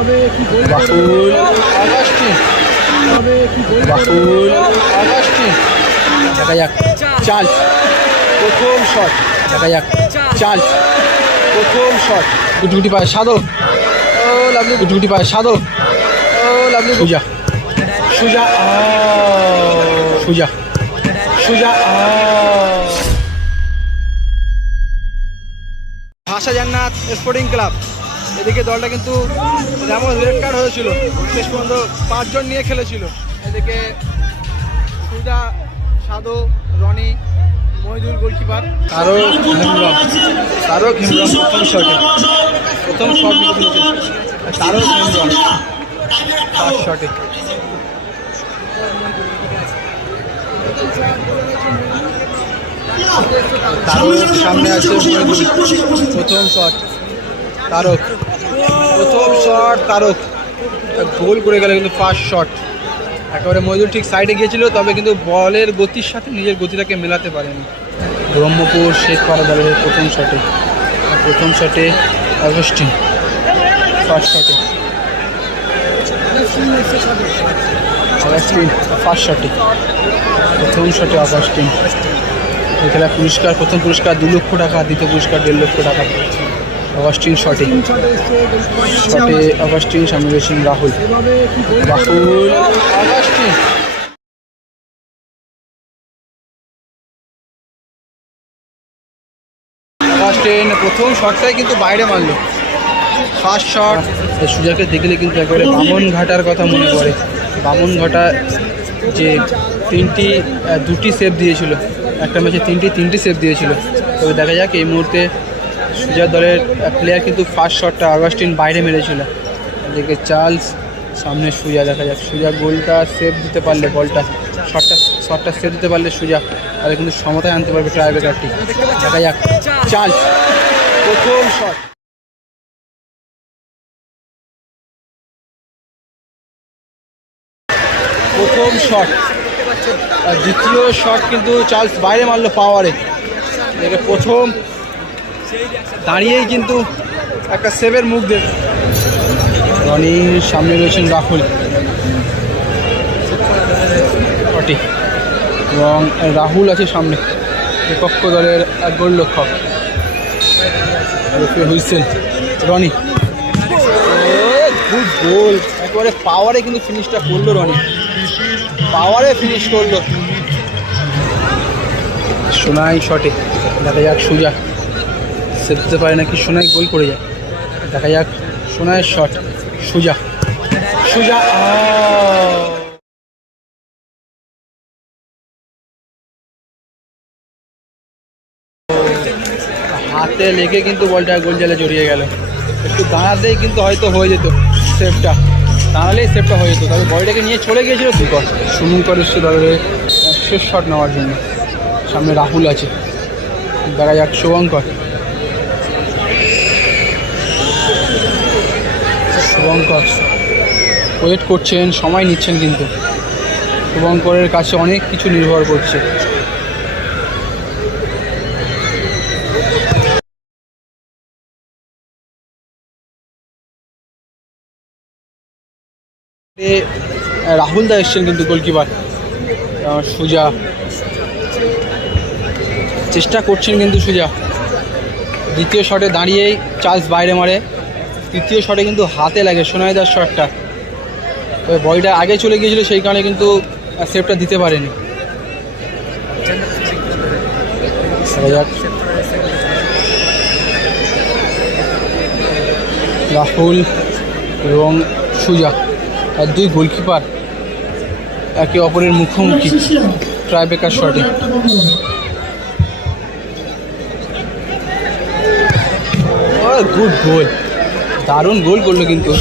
Rahul Augustine, Rahul Augustine, দেখা যাক Charles প্রথম শট, দেখা যাক চার্লস প্রথম শট, গুটি পায় সাধক, ও লাভলি গুটি পায় সাধক, ও লাভলি সুজা, সুজা সুজা সুজা ভাষা জান্নাত স্পোর্টিং ক্লাব। এদিকে দলটা কিন্তু যেমন রেড কার্ড হয়েছিল, শেষ পর্যন্ত 5 জন নিয়ে খেলেছিল। এদিকে সুজা, সাধু, রনি, মহিদুল গোলকিপার, তারক হেমব্রম, তারক হেমব্রম প্রথম শটে, প্রথম শট নিতে পেরেছে তারক হেমব্রম ফার্স্ট শটে। তারক সামনে আছে মহিদুল, প্রথম শট তারক, প্রথম শট তারক গোল করে গেল কিন্তু ফার্স্ট শট। একেবারে মহিদুল ঠিক সাইডে গিয়েছিল, তবে কিন্তু বলের গতির সাথে নিজের গতিটাকে মেলাতে পারেনি। ব্রহ্মপুর শেখ পাড়া দলের প্রথম শটে, প্রথম শটে অগাস্টিন, ফার্স্ট শটে অগাস্টিন, ফার্স্ট শটে প্রথম শটে অগাস্টিন। এই খেলার পুরস্কার, প্রথম পুরস্কার 2 লক্ষ টাকা, দ্বিতীয় পুরস্কার 1.5 লক্ষ টাকা। অগাস্টিন শটে, শটে অগাস্টিন, সামনে রয়েছেন রাহুল, রাহুল অগাস্টিন, অগাস্টিন প্রথম শটটাই কিন্তু বাইরে মারলো ফার্স্ট শট। সুজাকে দেখলে কিন্তু একেবারে বামনঘাটার কথা মনে পড়ে। বামনঘাটা যে 2টি সেভ দিয়েছিল, একটা ম্যাচে 3টি সেভ দিয়েছিল। তবে দেখা যাক এই মুহূর্তে সুজার দলের প্লেয়ার কিন্তু ফার্স্ট শটটা অগাস্টিন বাইরে মেরেছিল। এদিকে চার্লস, সামনে সুজা, দেখা যাক সুজা গোলটা সেভ দিতে পারলে, বলটা শটটা সেভ দিতে পারলে সুজা তাহলে কিন্তু সমতায় আনতে পারবে ট্রাইব্রেকারটি। দেখা যাক চার্লস প্রথম শট, প্রথম শট, আর দ্বিতীয় শট কিন্তু চার্লস বাইরে মারলো পাওয়ারে। এদিকে প্রথম দাঁড়িয়েই কিন্তু একটা সেভের মুখ দেবে। রনির সামনে রয়েছেন রাহুল এবং রাহুল আছে সামনে, বিপক্ষ দলের গোলরক্ষক হুইসেল রনি। গুড গোল, একেবারে পাওয়ারে কিন্তু ফিনিশটা করলো রনি, পাওয়ারে ফিনিশ করলো। সোনাই শটে, দেখা যাক সুজা সেভ দিতে পারে নাকি, সোনাই গোল করে যায়। দেখা যাক সোনাইয়ের শট, সুজা, সুজা হাতে লেগে কিন্তু বলটা গোল জালে জড়িয়ে গেল। একটু দাঁড়াতেই কিন্তু হয়তো হয়ে যেত সেভটা, দাঁড়ালেই সেভটা হয়ে যেত। তবে বলটাকে নিয়ে চলে গিয়েছিল দুবার। শুভঙ্কর এসছে দলের শেষ শট নেওয়ার জন্য, সামনে রাহুল আছে, দেখা যাক শুভঙ্কর, শুভঙ্কর ওয়েট করছেন, সময় নিচ্ছেন, কিন্তু শুভঙ্করের কাছে অনেক কিছু নির্ভর করছে। রাহুল দা এসছেন কিন্তু গোলকিপার, সুজা চেষ্টা করছেন কিন্তু সুজা। দ্বিতীয় শটে দাঁড়িয়েই চার্লস বাইরে মারে, তৃতীয় শটে কিন্তু হাতে লাগে সোনাইদার শটটা, তবে বলটা আগে চলে গিয়েছিল সেই কারণে কিন্তু সেভটা দিতে পারেনি। রাহুল এবং সুজা আর 2 গোলকিপার একে অপরের মুখোমুখি ট্রাইব্রেকার শটে। গুড গোল, দারুণ গোল করলো কিন্তু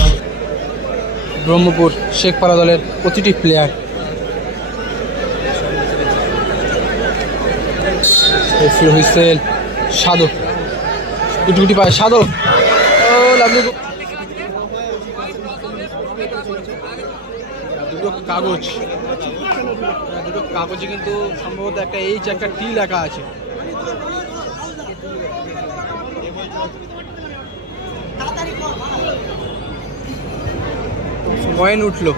ব্রহ্মপুর শেখপাড়া দলের প্রতিটি প্লেয়ার। হুইসেল সাধু, গুটি পায় সাধু, ও লাভলি, দুটো কাগজে কিন্তু সম্ভবত একটা এইচ একটা টি লেখা আছে। পয়েন্ট উঠলো।